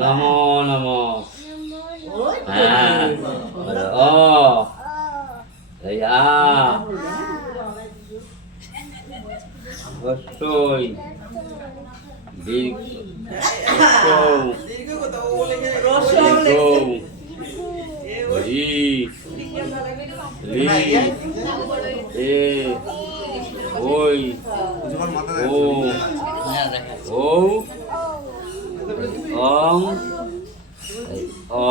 নমো নমো ও আ অষ্টই দীর্ঘ লি এ ওই ও ও অং অ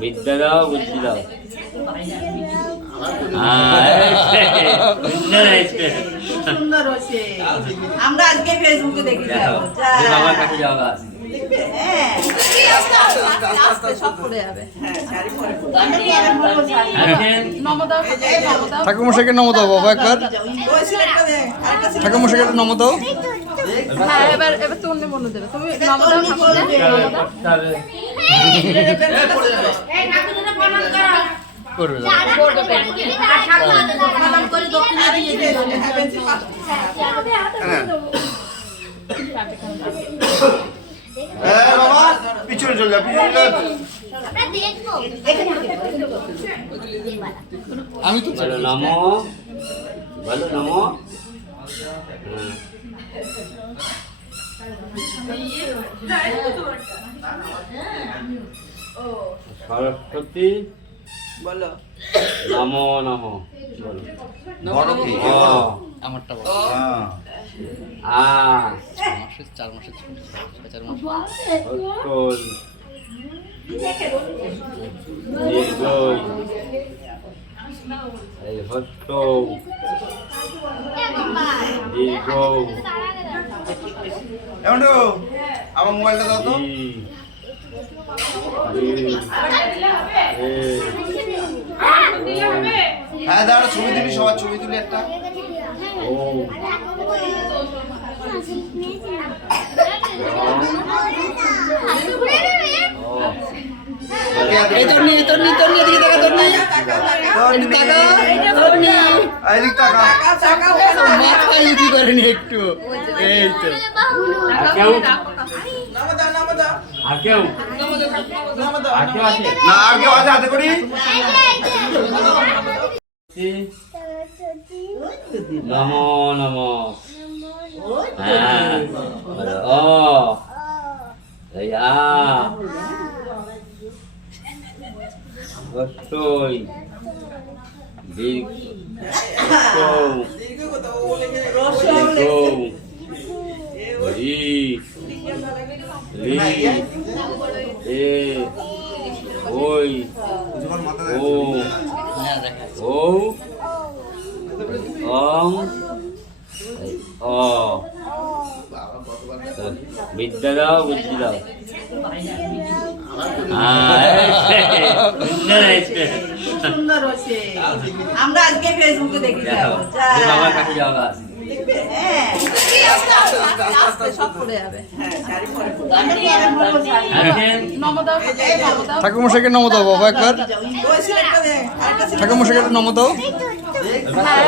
বিদ্যা দাও বুদ্ধি দাও সুন্দর হচ্ছে। আমরা আজকে ফেসবুকে দেখি বাবার কাছে যাওয়া ঠাকুরমশাইকে নম দাও বাবা একবার। ঠাকুরমশাইকে নম দাও। হ্যাঁ, এবার তুমি মনে দেবে, তুমি নম দাও ঠাকুরকে, নম দাও। করবে পিছনে চলে যা, পিছনে চলে যা। আমি তো বলো নমো বলো নমো সরস্বতী বলো নমো নমো বলো বড় কি ও আমারটা বড়। আ 4 মাসের ছোট, 4 মাস। অষ্টই দীর্ঘই এই হস্ত দীর্ঘ এমনটো আমার মোবাইলটা দাও তো। হ্যাঁ দাঁড়া, ছবি তুলি, সবার ছবি তুলি একটা। এই তোর নিয়ে দিকে দেখা, তোর নিয়ে মাথা ইউজি করেনি একটু। এই তো আর কেউ আর কেউ আছে না, আর কেউ আছে হাতে করি। নমো নমো হ্যাঁ ও আ অষ্টই দীর্ঘ লি এ ওই ও ও অং অ বিদ্যা দাও বুদ্ধি দাও সুন্দর হচ্ছে। আমরা আজকে ফেসবুকে দেখি বাবার কাছে যাওয়া সব পড়ে যাবে। নম দাও ঠাকুরমশাইকে নম দাও বাবা একবার। ঠাকুরমশাইকে নম দাও। হ্যাঁ,